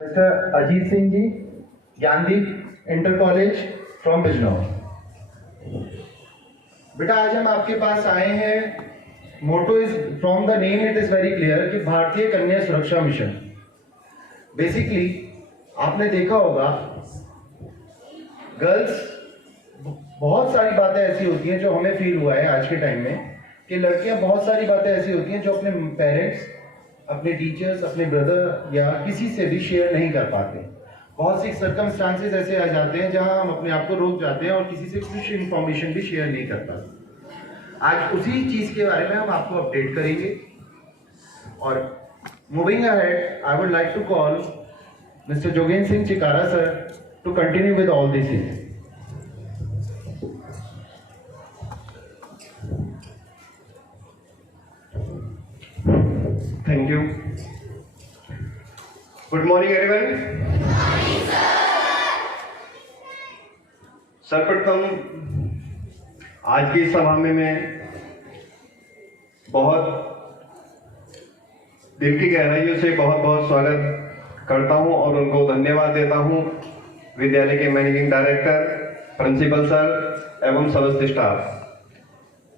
Mister Ajit Singh ji, Gyandeep inter college from Bijnor. बेटा आज हम आपके पास आए हैं, motto is from the name it is very clear कि भारतीय कन्या सुरक्षा मिशन। बेसिकली आपने देखा होगा गर्ल्स, बहुत सारी बातें ऐसी होती हैं जो हमें फील हुआ है आज के टाइम में कि लड़कियां बहुत सारी बातें ऐसी होती हैं जो अपने पेरेंट्स, अपने टीचर्स, अपने ब्रदर या किसी से भी शेयर नहीं कर पाते। बहुत सी सर्कमस्टांसेस ऐसे आ जाते हैं जहां हम अपने आप को रोक जाते हैं और किसी से कुछ इंफॉर्मेशन भी शेयर नहीं कर पाते। आज उसी चीज के बारे में हम आपको अपडेट करेंगे। और moving ahead, I would like to call mister Jogendra Singh Chikara sir to continue with all this things. Thank you. Good morning, everyone. सर्वप्रथम आज की सभा में मैं बहुत दिल की गहराइयों से बहुत बहुत स्वागत करता हूं और उनको धन्यवाद देता हूं। विद्यालय के मैनेजिंग डायरेक्टर, प्रिंसिपल सर एवं समस्त स्टाफ।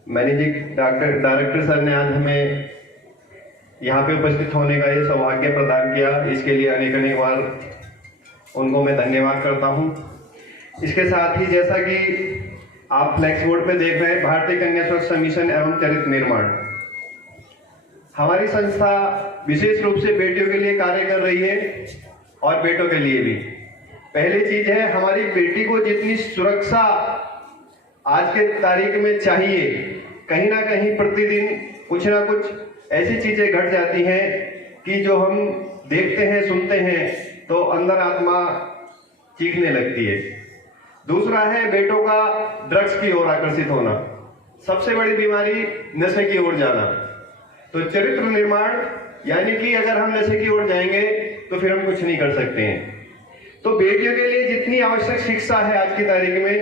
मैनेजिंग डायरेक्टर सर ने आज हमें यहाँ पे उपस्थित होने का ये सौभाग्य प्रदान किया, इसके लिए अनेक अनेक बार उनको मैं धन्यवाद करता हूँ। इसके साथ ही जैसा कि आप फ्लैक्स बोर्ड पे देख रहे हैं, भारतीय कन्या सुरक्षा मिशन एवं चरित्र निर्माण, हमारी संस्था विशेष रूप से बेटियों के लिए कार्य कर रही है और बेटों के लिए भी। पहली चीज है, हमारी बेटी को जितनी सुरक्षा आज के तारीख में चाहिए, कहीं ना कहीं प्रतिदिन कुछ ना कुछ ऐसी चीजें घट जाती हैं कि जो हम देखते हैं, सुनते हैं तो अंदर आत्मा चीखने लगती है। दूसरा है बेटों का ड्रग्स की ओर आकर्षित होना, सबसे बड़ी बीमारी नशे की ओर जाना। तो चरित्र निर्माण यानी कि अगर हम नशे की ओर जाएंगे तो फिर हम कुछ नहीं कर सकते हैं। तो बेटियों के लिए जितनी आवश्यक शिक्षा है आज की तारीख में,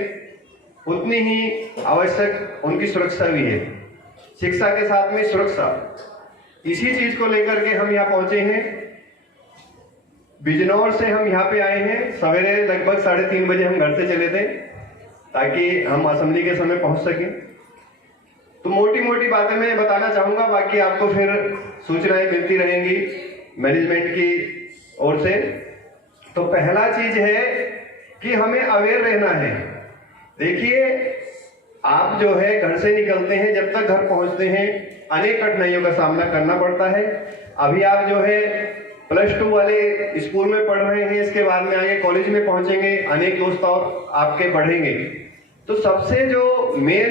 उतनी ही आवश्यक उनकी सुरक्षा भी है। शिक्षा के साथ में सुरक्षा, इसी चीज को लेकर के हम यहाँ पहुंचे हैं। बिजनौर से हम यहाँ पे आए हैं। सवेरे लगभग 3:30 बजे हम घर से चले थे ताकि हम असेंबली के समय पहुंच सकें। तो मोटी मोटी बातें मैं बताना चाहूंगा, बाकी आपको फिर सूचनाएं मिलती रहेंगी मैनेजमेंट की ओर से। तो पहला चीज है कि हमें अवेयर रहना है। देखिए, आप जो है घर से निकलते हैं, जब तक घर पहुंचते हैं अनेक कठिनाइयों का सामना करना पड़ता है। अभी आप जो है +2 वाले स्कूल में पढ़ रहे हैं, इसके बाद में आगे कॉलेज में पहुंचेंगे, अनेक दोस्त और आपके बढ़ेंगे। तो सबसे जो मेन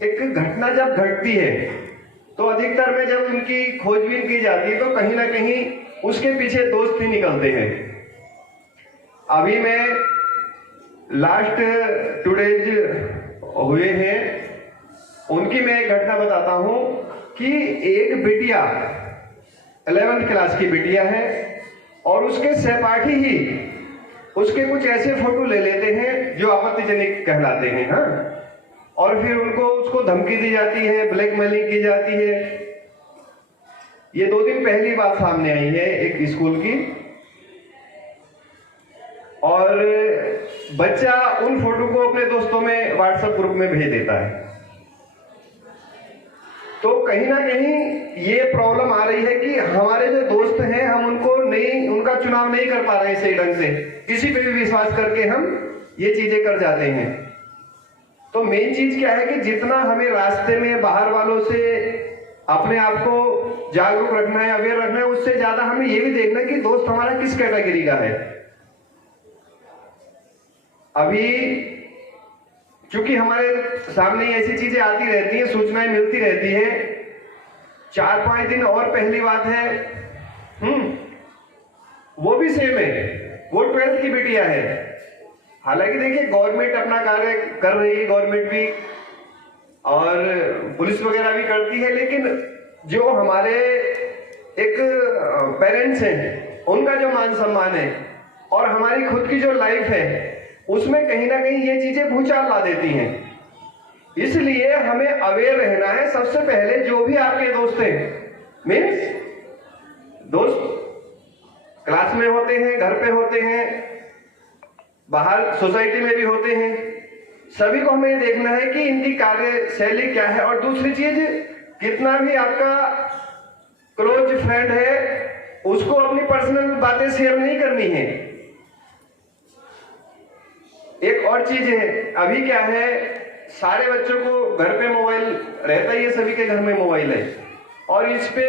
एक घटना जब घटती है तो अधिकतर में जब उनकी खोजबीन की जाती है तो कहीं ना कहीं उसके पीछे दोस्त ही निकलते हैं। अभी मैं लास्ट 2 डेज हुए हैं, उनकी मैं एक घटना बताता हूं कि एक बिटिया 11th क्लास की बिटिया है और उसके सहपाठी ही उसके कुछ ऐसे फोटो ले लेते हैं जो आपत्तिजनक कहलाते हैं। हाँ, और फिर उसको धमकी दी जाती है, ब्लैकमेलिंग की जाती है। ये 2 दिन पहली बात सामने आई है एक स्कूल की, और बच्चा उन फोटो को अपने दोस्तों में व्हाट्सएप ग्रुप में भेज देता है। तो कहीं ना कहीं ये प्रॉब्लम आ रही है कि हमारे जो दोस्त हैं, हम उनका चुनाव नहीं कर पा रहे हैं सही ढंग से। किसी पे भी विश्वास करके हम ये चीजें कर जाते हैं। तो मेन चीज क्या है कि जितना हमें रास्ते में बाहर वालों से अपने आप को जागरूक रखना है, अवेयर रखना है, उससे ज्यादा हमें ये भी देखना है कि दोस्त हमारा किस कैटेगरी का है। अभी क्योंकि हमारे सामने ऐसी चीजें आती रहती हैं, सूचनाएं मिलती रहती हैं। 4-5 दिन और पहली बात है, वो भी सेम है, वो 12th की बिटिया है। हालांकि देखिए, गवर्नमेंट अपना कार्य कर रही है, गवर्नमेंट भी और पुलिस वगैरह भी करती है, लेकिन जो हमारे एक पेरेंट्स हैं, उनका जो मान सम्मान है और हमारी खुद की जो लाइफ है, उसमें कहीं ना कहीं ये चीजें भूचाल ला देती हैं। इसलिए हमें अवेयर रहना है। सबसे पहले जो भी आपके दोस्त हैं, मीन्स दोस्त क्लास में होते हैं, घर पे होते हैं, बाहर सोसाइटी में भी होते हैं, सभी को हमें देखना है कि इनकी कार्यशैली क्या है। और दूसरी चीज, कितना भी आपका क्लोज फ्रेंड है उसको अपनी पर्सनल बातें शेयर नहीं करनी है। एक और चीज है, अभी क्या है, सारे बच्चों को घर पे मोबाइल रहता ही है, सभी के घर में मोबाइल है। और इस पे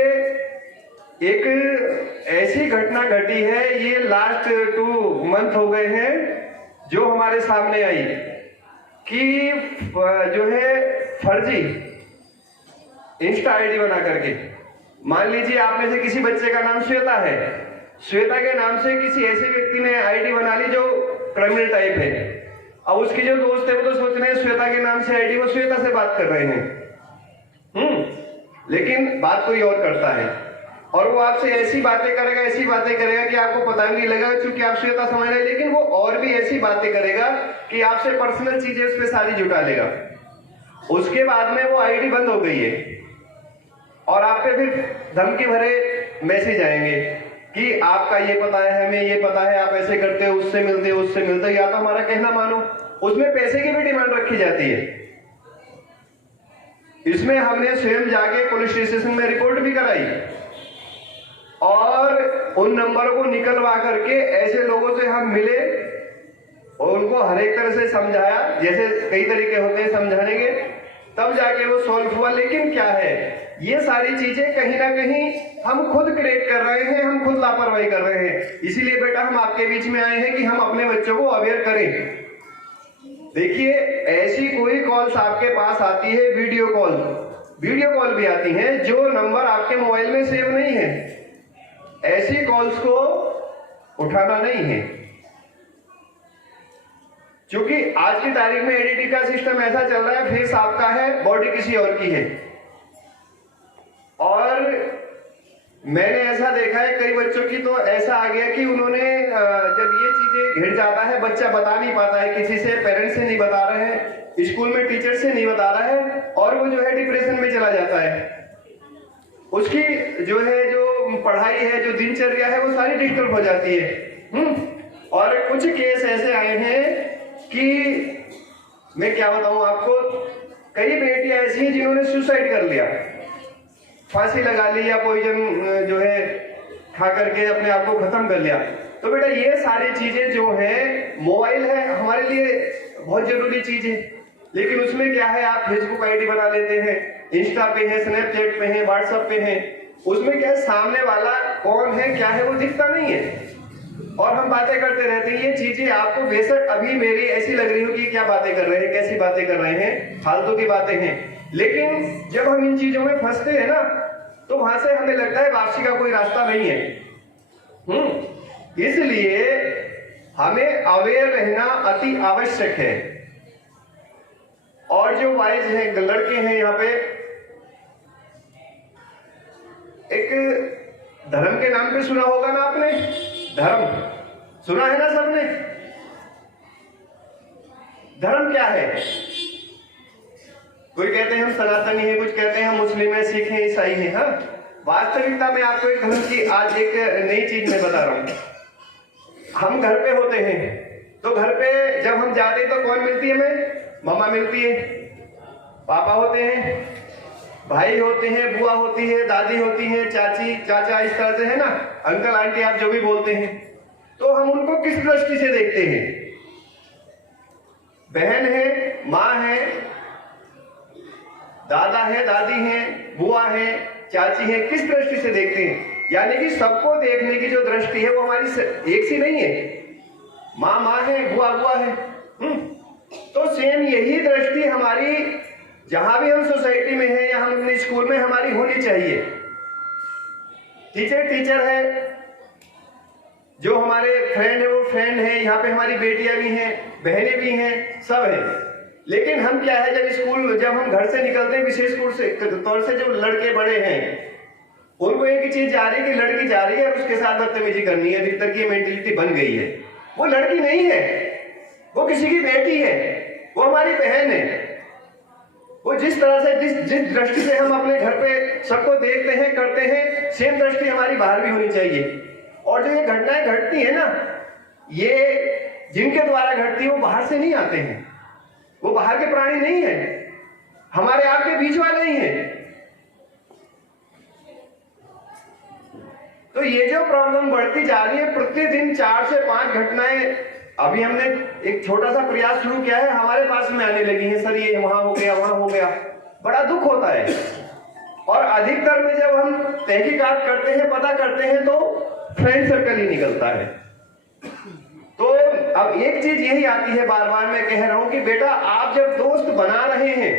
एक ऐसी घटना घटी है, ये लास्ट 2 मंथ हो गए हैं जो हमारे सामने आई कि जो है फर्जी इंस्टा आईडी बना करके, मान लीजिए आप में से किसी बच्चे का नाम श्वेता है, श्वेता के नाम से किसी ऐसे व्यक्ति ने आईडी बना ली जो क्रिमिनल टाइप है। अब उसके जो दोस्त है वो तो सोच रहे हैं श्वेता के नाम से आईडी, वो श्वेता से बात कर रहे हैं, लेकिन बात कोई और करता है। और वो आपसे ऐसी बातें करेगा, ऐसी बातें करेगा कि आपको पता भी नहीं लगेगा, क्योंकि आप श्वेता समझ रहे हैं, लेकिन वो और भी ऐसी बातें करेगा कि आपसे पर्सनल चीजें उस पर सारी जुटा लेगा। उसके बाद में वो आईडी बंद हो गई है और आप पे फिर धमकी भरे मैसेज आएंगे कि आपका ये पता है, हमें ये पता है, आप ऐसे करते हो, उससे मिलते हो, उससे मिलते हो, या तो हमारा कहना मानो। उसमें पैसे की भी डिमांड रखी जाती है। इसमें हमने स्वयं जाके पुलिस स्टेशन में रिपोर्ट भी कराई और उन नंबरों को निकलवा करके ऐसे लोगों से हम मिले और उनको हर एक तरह से समझाया, जैसे कई तरीके होते हैं समझाने के, तब जाके वो सॉल्व हुआ। लेकिन क्या है, ये सारी चीजें कहीं ना कहीं हम खुद क्रिएट कर रहे हैं, हम खुद लापरवाही कर रहे हैं। इसीलिए बेटा हम आपके बीच में आए हैं कि हम अपने बच्चों को अवेयर करें। देखिए, ऐसी कोई कॉल्स आपके पास आती है, वीडियो कॉल भी आती हैं जो नंबर आपके मोबाइल में सेव नहीं है, ऐसी कॉल्स को उठाना नहीं है। क्योंकि आज की तारीख में एडीटी का सिस्टम ऐसा चल रहा है, फेस आपका है, बॉडी किसी और की है। और मैंने ऐसा देखा है कई बच्चों की तो ऐसा आ गया कि उन्होंने जब ये चीजें घिर जाता है, बच्चा बता नहीं पाता है किसी से, पेरेंट्स से नहीं बता रहे हैं, स्कूल में टीचर से नहीं बता रहा है, और वो जो है डिप्रेशन में चला जाता है। उसकी जो है जो पढ़ाई है, जो दिनचर्या है, वो सारी डिस्टर्ब हो जाती है। और कुछ केस ऐसे आए हैं कि मैं क्या बताऊं आपको, कई बेटियां ऐसी हैं जिन्होंने सुसाइड कर लिया, फांसी लगा ली या पॉइजन जो है खा करके अपने आप को खत्म कर लिया। तो बेटा ये सारी चीजें जो है, मोबाइल है हमारे लिए बहुत जरूरी चीज है, लेकिन उसमें क्या है, आप फेसबुक आईडी बना लेते हैं, इंस्टा पे है, स्नैपचैट पे है, व्हाट्सएप पे है, उसमें क्या है, सामने वाला कौन है क्या है वो दिखता नहीं है और हम बातें करते रहते हैं। ये चीजें आपको बेशक अभी मेरी ऐसी लग रही हो कि क्या बातें कर रहे हैं, कैसी बातें कर रहे हैं, फालतू की बातें हैं, लेकिन जब हम इन चीजों में फंसते हैं ना, तो वहां से हमें लगता है वापसी का कोई रास्ता नहीं है। इसलिए हमें अवेयर रहना अति आवश्यक है। और जो वाइज हैं, लड़के हैं यहाँ पे, एक धर्म के नाम पे सुना होगा ना आपने, धर्म सुना है ना सबने। धर्म क्या है? कोई कहते हैं हम सनातनी हैं, कुछ कहते हैं हम मुस्लिम हैं, सिख हैं, ईसाई हैं। हाँ, वास्तविकता में आपको एक धर्म की आज एक नई चीज मैं बता रहा हूं। हम घर पे होते हैं तो घर पे जब हम जाते हैं तो कौन मिलती है हमें? मम्मा मिलती है, पापा होते हैं, भाई होते हैं, बुआ होती है, दादी होती है, चाची चाचा, इस तरह से है ना, अंकल आंटी आप जो भी बोलते हैं। तो हम उनको किस दृष्टि से देखते हैं? बहन है, माँ है, दादा है, दादी है, बुआ है, चाची है, किस दृष्टि से देखते हैं? यानी कि सबको देखने की जो दृष्टि है वो हमारी एक सी नहीं है। माँ माँ है, बुआ बुआ है। तो सेम यही दृष्टि हमारी जहां भी हम सोसाइटी में है या हम अपने स्कूल में हमारी होनी चाहिए। टीचर टीचर है, जो हमारे फ्रेंड है वो फ्रेंड है, यहाँ पे हमारी बेटियां भी हैं, बहनें भी हैं, सब है। लेकिन हम क्या है, जब हम घर से निकलते हैं, विशेष तौर से जो लड़के बड़े हैं, उनको एक ही चीज जा रही है कि लड़की जा रही है और उसके साथ बदतमीजी करनी है। अधिकतर की मेंटेलिटी बन गई है। वो लड़की नहीं है, वो किसी की बेटी है, वो हमारी बहन है। वो जिस तरह से जिस दृष्टि से हम अपने घर पे सबको देखते हैं, करते हैं, सेम दृष्टि हमारी बाहर भी होनी चाहिए। और जो ये घटनाएं घटती है ना, ये जिनके द्वारा घटती है वो बाहर से नहीं आते हैं, वो बाहर के प्राणी नहीं है, हमारे आपके बीच वाले ही हैं। तो ये जो प्रॉब्लम बढ़ती जा रही है, प्रतिदिन 4 से 5 घटनाएं, अभी हमने एक छोटा सा प्रयास शुरू किया है, हमारे पास में आने लगी है, सर ये वहां हो गया, वहां हो गया, बड़ा दुख होता है। और अधिकतर में जब हम तहकीकात करते हैं, पता करते हैं, तो फ्रेंड सर्कल ही निकलता है। तो अब एक चीज यही आती है, बार बार मैं कह रहा हूं कि बेटा आप जब दोस्त बना रहे हैं,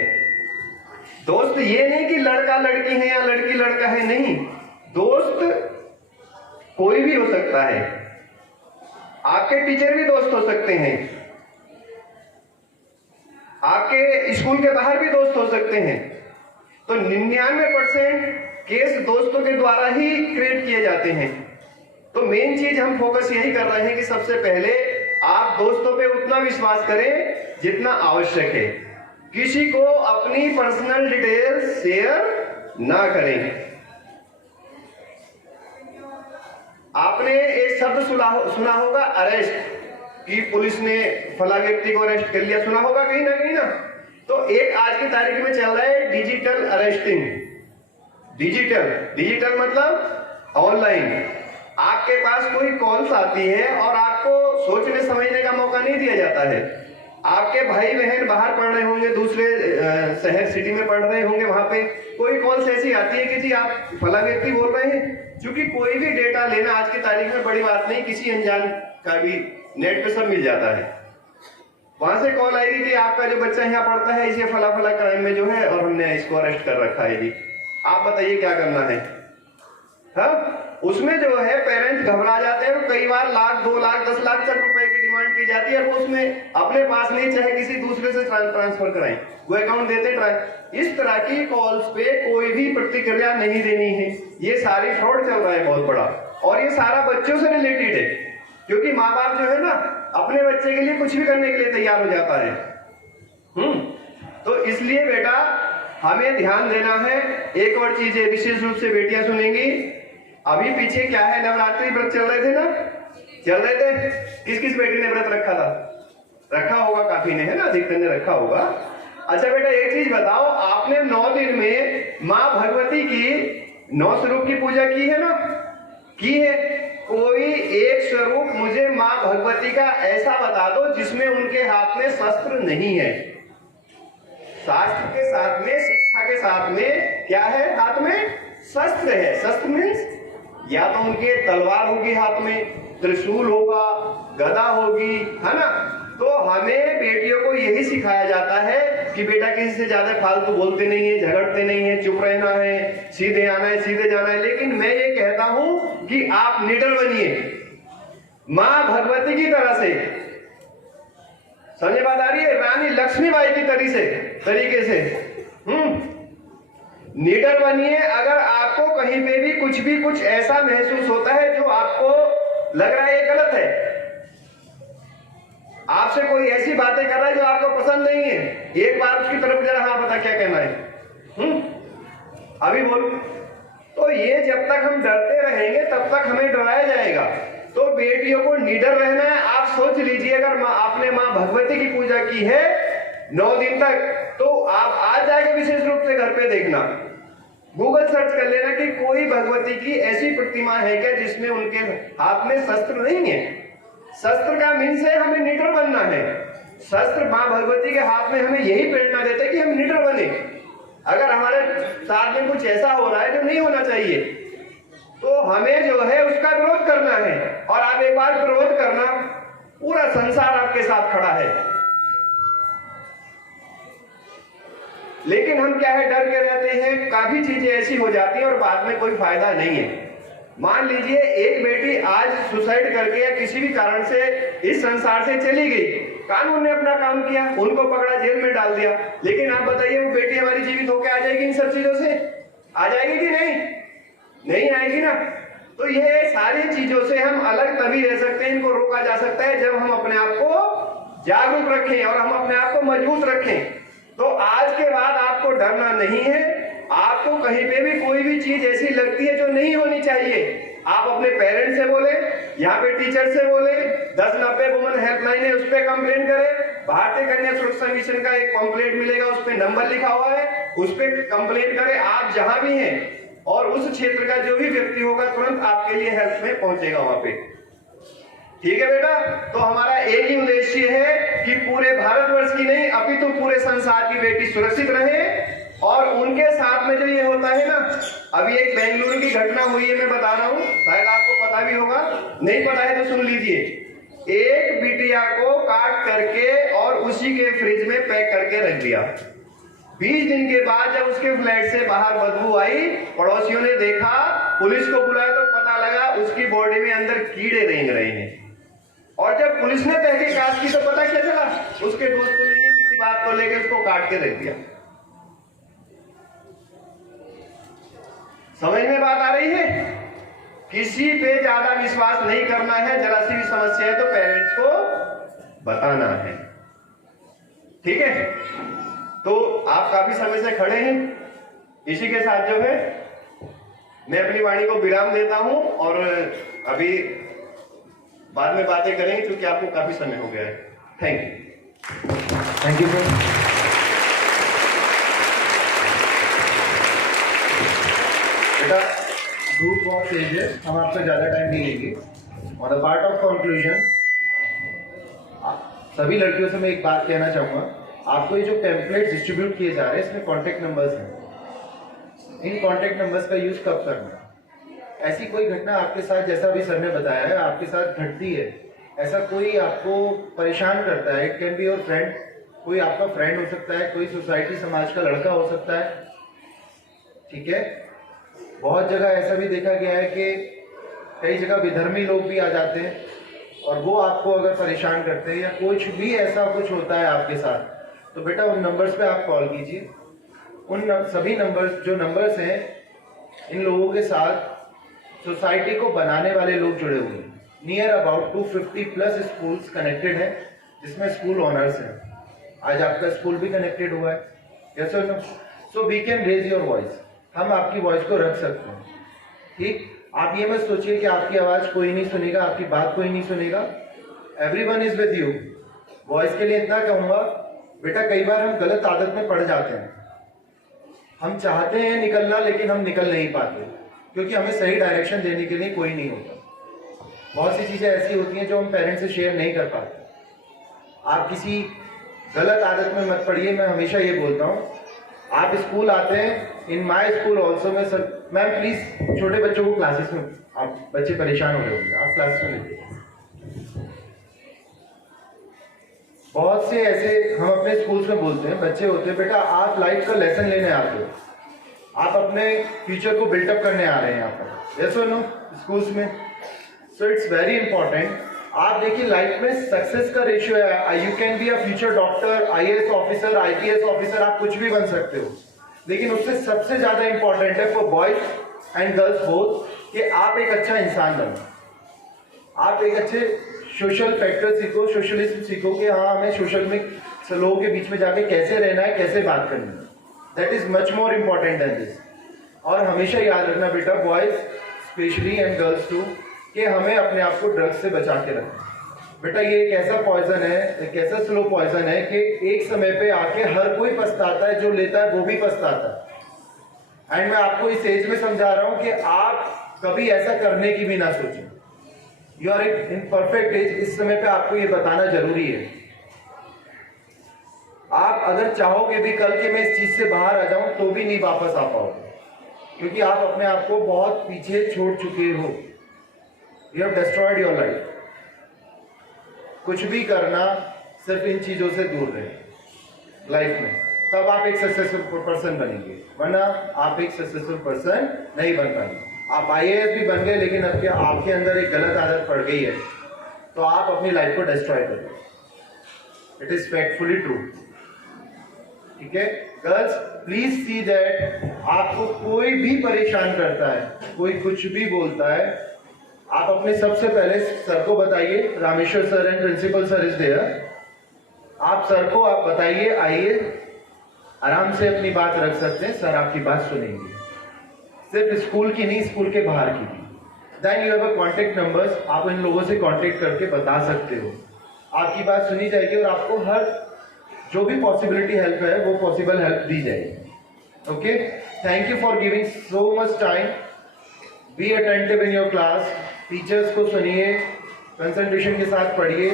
दोस्त ये नहीं कि लड़का लड़की है या लड़की लड़का है, नहीं, दोस्त कोई भी हो सकता है, आपके टीचर भी दोस्त हो सकते हैं, आपके स्कूल के बाहर भी दोस्त हो सकते हैं। तो 99% केस दोस्तों के द्वारा ही क्रिएट किए जाते हैं। तो मेन चीज हम फोकस यही कर रहे हैं कि सबसे पहले आप दोस्तों पे उतना विश्वास करें जितना आवश्यक है, किसी को अपनी पर्सनल डिटेल्स शेयर ना करें। आपने एक शब्द सुना होगा, अरेस्ट, कि पुलिस ने फला व्यक्ति को अरेस्ट कर लिया, सुना होगा कहीं ना। तो एक आज की तारीख में चल रहा है डिजिटल अरेस्टिंग। डिजिटल मतलब ऑनलाइन। आपके पास कोई कॉल्स आती है और आपको सोचने समझने का मौका नहीं दिया जाता है। आपके भाई बहन बाहर पढ़ रहे होंगे, दूसरे शहर सिटी में पढ़ रहे होंगे, वहां पे कोई कॉल्स ऐसी आती है कि जी आप फला व्यक्ति बोल रहे हैं। क्योंकि कोई भी डेटा लेना आज की तारीख में बड़ी बात नहीं, किसी अनजान का भी नेट पे सब मिल जाता है। वहां से कॉल आएगी कि आपका जो बच्चा यहाँ पढ़ता है इसे फला फला क्राइम में जो है और हमने इसको अरेस्ट कर रखा है जी, आप बताइए क्या करना है। हाँ, उसमें जो है पेरेंट्स घबरा जाते हैं, कई बार लाख, 2 लाख, 10 लाख तक रुपए की डिमांड की जाती है, और वो उसमें अपने पास नहीं, चाहे किसी दूसरे से ट्रांसफर कराएं, वो अकाउंट देते। इस तरह की कॉल्स पे कोई भी प्रतिक्रिया नहीं देनी है। ये सारी फ्रॉड चल रहा है बहुत बड़ा, और ये सारा बच्चों से रिलेटेड है, क्योंकि माँ बाप जो है ना अपने बच्चे के लिए कुछ भी करने के लिए तैयार हो जाता है। तो इसलिए बेटा हमें ध्यान देना है। एक और चीज है, विशेष रूप से बेटियां सुनेंगी, अभी पीछे क्या है, नवरात्रि व्रत चल रहे थे ना, चल रहे थे, किस किस बेटी ने व्रत रखा था? रखा होगा काफी ने, है ना, अधिकतर ने रखा होगा। अच्छा बेटा एक चीज बताओ, आपने 9 दिन में माँ भगवती की 9 स्वरूप की पूजा की है ना? की है। कोई एक स्वरूप मुझे माँ भगवती का ऐसा बता दो जिसमें उनके हाथ में शस्त्र नहीं है। शास्त्र के साथ में, शिक्षा के साथ में क्या है? हाथ में शस्त्र है। शस्त्र मीन्स या तो उनके तलवार होगी हाथ में, त्रिशूल होगा, गदा होगी, है ना। तो हमें बेटियों को यही सिखाया जाता है कि बेटा किसी से ज्यादा फालतू बोलते नहीं है, झगड़ते नहीं है, चुप रहना है, सीधे आना है, सीधे जाना है। लेकिन मैं ये कहता हूं कि आप निडर बनिए मां भगवती की तरह से। समझ बात आ रही है? रानी लक्ष्मीबाई की तरीके से निडर बनिए। अगर आपको कहीं पे भी कुछ ऐसा महसूस होता है जो आपको लग रहा है ये गलत है, आपसे कोई ऐसी बातें कर रहा है जो आपको पसंद नहीं है, एक बार उसकी तरफ जरा हाँ बता क्या कहना है, अभी बोल। तो ये जब तक हम डरते रहेंगे तब तक हमें डराया जाएगा। तो बेटियों को निडर रहना है। आप सोच लीजिए, अगर आपने माँ भगवती की पूजा की है 9 दिन तक, तो आप आज जाके विशेष रूप से घर पे देखना, गूगल सर्च कर लेना कि कोई भगवती की ऐसी प्रतिमा है क्या जिसमें उनके हाथ में शस्त्र नहीं है। शस्त्र का मीन्स है हमें निडर बनना है। शस्त्र माँ भगवती के हाथ में हमें यही प्रेरणा देते कि हम निडर बने। अगर हमारे साथ में कुछ ऐसा हो रहा है जो नहीं होना चाहिए, तो हमें जो है उसका विरोध करना है। और आप एक बार विरोध करना, पूरा संसार आपके साथ खड़ा है। लेकिन हम क्या है, डर के रहते हैं, काफी चीजें ऐसी हो जाती हैं और बाद में कोई फायदा नहीं है। मान लीजिए एक बेटी आज सुसाइड करके या किसी भी कारण से इस संसार से चली गई, कानून ने अपना काम किया, उनको पकड़ा, जेल में डाल दिया, लेकिन आप बताइए वो बेटी हमारी जीवित होकर आ जाएगी इन सब चीजों से? आ जाएगी कि नहीं? नहीं आएगी ना। तो ये सारी चीजों से हम अलग तभी रह सकते हैं, इनको रोका जा सकता है जब हम अपने आप को जागरूक रखें और हम अपने आप को मजबूत रखें। तो आज के बाद आपको डरना नहीं है। आपको कहीं पे भी कोई भी चीज ऐसी लगती है जो नहीं होनी चाहिए, आप अपने पेरेंट्स से बोले, यहाँ पे टीचर से बोले, 1090 वुमन हेल्पलाइन है उस पर कंप्लेंट करें, भारतीय कन्या सुरक्षा मिशन का एक पंपलेट मिलेगा उस पर नंबर लिखा हुआ है, उस पर कंप्लेंट करें। आप जहां भी हैं और उस क्षेत्र का जो भी व्यक्ति होगा तुरंत आपके लिए हेल्प में पहुंचेगा वहां पे। ठीक है बेटा, तो हमारा एक ही उद्देश्य है कि पूरे भारतवर्ष की नहीं अपितु पूरे संसार की बेटी सुरक्षित रहे। और उनके साथ में जो ये होता है ना, अभी एक बेंगलुरु की घटना हुई है, मैं बता रहा हूं, शायद आपको पता भी होगा, नहीं पता है तो सुन लीजिए। एक बिटिया को काट करके और उसी के फ्रिज में पैक करके रख दिया। 20 दिन के बाद जब उसके फ्लैट से बाहर बदबू आई, पड़ोसियों ने देखा, पुलिस को बुलाया तो पता लगा उसकी बॉडी में अंदर कीड़े रेंग रहे हैं। और जब पुलिस ने तहकीकात की तो पता क्या चला, उसके दोस्त ने ही किसी बात को लेकर उसको काट के रख दिया। समझ में बात आ रही है? किसी पे ज्यादा विश्वास नहीं करना है, जरा सी भी समस्या है तो पेरेंट्स को बताना है। ठीक है, तो आप काफी समय से खड़े हैं, इसी के साथ जो है मैं अपनी वाणी को विराम देता हूं और अभी बाद में बातें करेंगे क्योंकि आपको काफी समय हो गया है। Thank you sir. बेटा ग्रुप बहुत तेज है, हम आपसे ज़्यादा टाइम नहीं लेंगे। On the part of conclusion, सभी लड़कियों से मैं एक बात कहना चाहूँगा, आपको ये जो पैम्पलेट डिस्ट्रीब्यूट किए जा रहे हैं इसमें कॉन्टैक्ट नंबर्स हैं। इन कॉन्टैक्ट नंबर्स का यूज़ कब करना है? ऐसी कोई घटना आपके साथ, जैसा अभी सर ने बताया है, आपके साथ घटती है, ऐसा कोई आपको परेशान करता है, it can be your friend, कोई आपका फ्रेंड हो सकता है, कोई सोसाइटी समाज का लड़का हो सकता है। ठीक है, बहुत जगह ऐसा भी देखा गया है कि कई जगह विधर्मी लोग भी आ जाते हैं और वो आपको अगर परेशान करते हैं या कुछ भी ऐसा कुछ होता है आपके साथ, तो बेटा उन नंबर्स पे आप कॉल कीजिए। सभी नंबर्स, जो नंबर्स हैं, इन लोगों के साथ सोसाइटी को बनाने वाले लोग जुड़े हुए हैं। Near about 250 plus schools connected हैं, जिसमें स्कूल ऑनर्स हैं। आज आपका स्कूल भी कनेक्टेड हुआ है, यस और no? So we can raise your voice, हम आपकी वॉइस को रख सकते हैं। ठीक, आप ये मत सोचिए कि आपकी आवाज़ कोई नहीं सुनेगा, आपकी बात कोई नहीं सुनेगा। Everyone is with you. Voice के लिए इतना कहूँगा, बेटा कई बार हम गलत आदत में पड़ जाते हैं, हम चाहते हैं निकलना लेकिन हम निकल नहीं पाते क्योंकि हमें सही डायरेक्शन देने के लिए कोई नहीं होता। बहुत सी चीज़ें ऐसी होती हैं जो हम पेरेंट्स से शेयर नहीं कर पाते। आप किसी गलत आदत में मत पड़िए। मैं हमेशा ये बोलता हूँ, आप स्कूल आते हैं, इन माई स्कूल ऑल्सो में, सर मैम प्लीज छोटे बच्चों को क्लासेस में, आप बच्चे परेशान हो रहे होंगे, आप क्लासेस में लीजिए। बहुत से ऐसे हम अपने स्कूल्स में बोलते हैं, बच्चे होते हैं, बेटा आप लाइफ का लेसन लेने आते हो, आप अपने फ्यूचर को बिल्टअप करने आ रहे हैं यहाँ पर, यस और नो, स्कूल्स में। So it's very important. आप देखिए लाइफ में सक्सेस का रेशियो है, you can be a future doctor, IAS officer, IPS officer, आप कुछ भी बन सकते हो, लेकिन उससे सबसे ज्यादा इंपॉर्टेंट है for boys and girls both कि आप एक अच्छा इंसान बनो, आप एक अच्छे सोशल फैक्टर सीखो, सोशलिज्म सीखो कि हाँ हमें सोशल में लोगों के बीच में जाके कैसे रहना है, कैसे बात करनी है। That is much more important than this. और हमेशा याद रखना बेटा, boys specially and girls too, कि हमें अपने आप को ड्रग्स से बचा के रखना। बेटा ये एक ऐसा पॉइजन है, एक ऐसा स्लो पॉइजन है कि एक समय पे आके हर कोई पछताता है, जो लेता है वो भी पछताता है। एंड मैं आपको इस एज में समझा रहा हूं कि आप कभी ऐसा करने की भी ना सोचें। You are in perfect age, इस समय पे आपको ये बताना जरूरी है। आप अगर चाहोगे भी कल के मैं इस चीज से बाहर आ जाऊं तो भी नहीं वापस आ पाओगे, क्योंकि आप अपने आप को बहुत पीछे छोड़ चुके हो। You have destroyed your life. कुछ भी करना, सिर्फ इन चीजों से दूर रहे लाइफ में, तब आप एक सक्सेसफुल पर्सन बनेंगे, वरना आप एक सक्सेसफुल पर्सन नहीं बन पाएंगे। आप IAS भी बन गए, लेकिन अब आपके अंदर एक गलत आदत पड़ गई है तो आप अपनी लाइफ को डिस्ट्रॉय करोगे। It is factfully true. ठीक है गर्ल्स, प्लीज सी दैट आपको कोई भी परेशान करता है, कोई कुछ भी बोलता है, आप अपने सबसे पहले सर को बताइए। Rameshwar sir and principal sir is there. आप सर को आप बताइए, आइए आराम से अपनी बात रख सकते हैं, सर आपकी बात सुनेंगे। सिर्फ स्कूल की नहीं, स्कूल के बाहर की भी। Then you have a contact numbers, आप इन लोगों से कॉन्टेक्ट करके बता सकते हो, आपकी बात सुनी जाएगी और आपको हर जो भी पॉसिबिलिटी हेल्प है वो पॉसिबल हेल्प दी जाएगी। Okay, thank you for giving so much time, be attentive in your class, teachers को सुनिए, कंसंट्रेशन के साथ पढ़िए,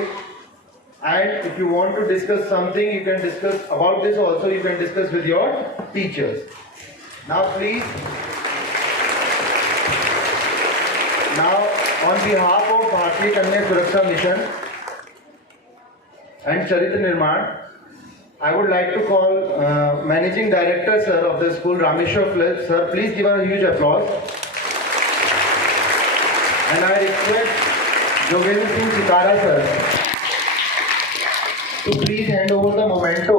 and if you want to discuss something you can discuss about this also, you can discuss with your teachers. Now please, now on behalf of Bharatiya Kanya Suraksha Mission and Charitra Nirman, I would like to call Managing Director sir of the school, Rameshwar Phillips sir. Please give a huge applause. And I request Jogendra Singh Chitara sir to please hand over the memento